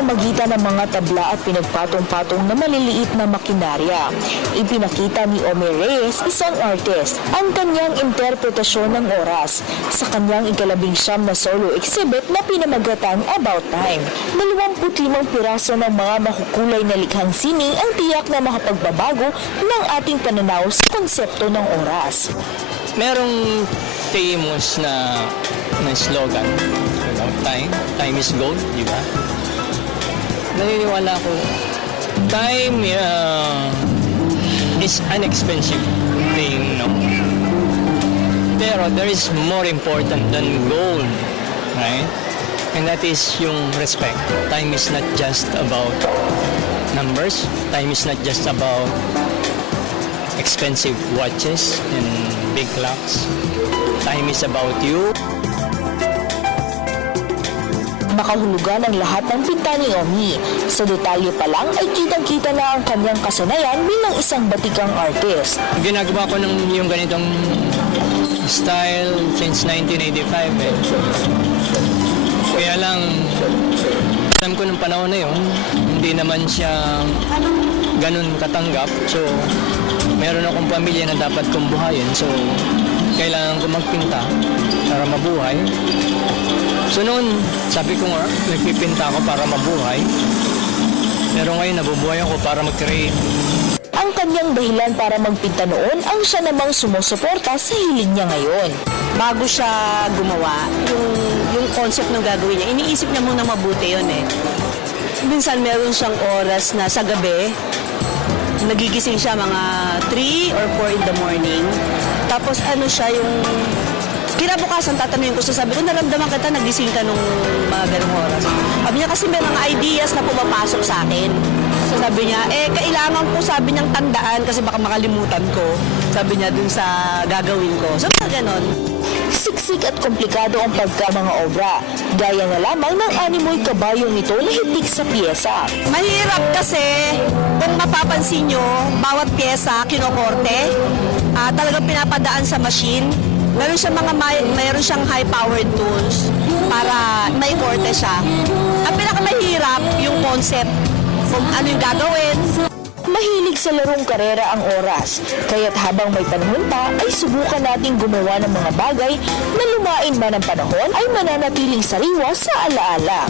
pamamagitan ng mga tabla at pinagpatong-patong na maliliit na makinarya. Ipinakita ni Omer Reyes, isang artist, ang kanyang interpretasyon ng oras sa kanyang ika-19 na solo exhibit na pinamagatan About Time. 25 piraso ng mga makukulay na likhang sining ang tiyak na makapagbabago ng ating pananaw sa konsepto ng oras. Merong famous na slogan about time. Time is gold, di ba? Naniniwala ko, time is an expensive thing, no? Pero there is more important than gold, right? And that is yung respect. Time is not just about numbers. Time is not just about expensive watches and big clocks. Time is about you. Makahulugan ang lahat ng pinta ni Omi. Sa detalye pa lang ay kitang-kita na ang kanyang kasanayan bilang isang batikang artist. Ginagawa ko yung ganitong style since 1985 eh. Kaya lang, alam ko nung panahon na yun, hindi naman siya ganun katanggap. So, meron akong pamilya na dapat kong buhayin. So, kailangan ko magpinta para mabuhay. So noon, sabi ko nga, nagpipinta ako para mabuhay. Pero ngayon, nabubuhay ako para mag-create. Ang kanyang dahilan para magpinta noon ang siya namang sumusuporta sa hiling niya ngayon. Bago siya gumawa, yung concept ng gagawin niya, iniisip niya muna mabuti yun eh. Minsan meron siyang oras na sa gabi, nagigising siya mga 3 or 4 in the morning. Tapos ano siya yung kinabukasan, tatanungin ko siya, sabi ko, naramdaman kita, nagising ka nung mga ganung oras. Sabi niya, kasi may mga ideas na pumapasok sa akin. So sabi niya, kailangan ko, sabi niyang tandaan, kasi baka makalimutan ko. Sabi niya dun sa gagawin ko. So ganon. Siksik at komplikado ang mga obra. Gaya na lamang ng animoy kabayong ito na hitik sa piyesa. Mahirap kasi, kung mapapansin nyo, bawat piyesa, kinokorte, talagang pinapadaan sa machine. Meron siyang high-powered tools para may korte siya. Ang pinakamahirap yung concept kung ano yung gagawin. Mahilig sa larong karera ang oras, kaya't habang may panahon pa ay subukan nating gumawa ng mga bagay na lumain man ang panahon ay mananatiling sariwa sa alaala.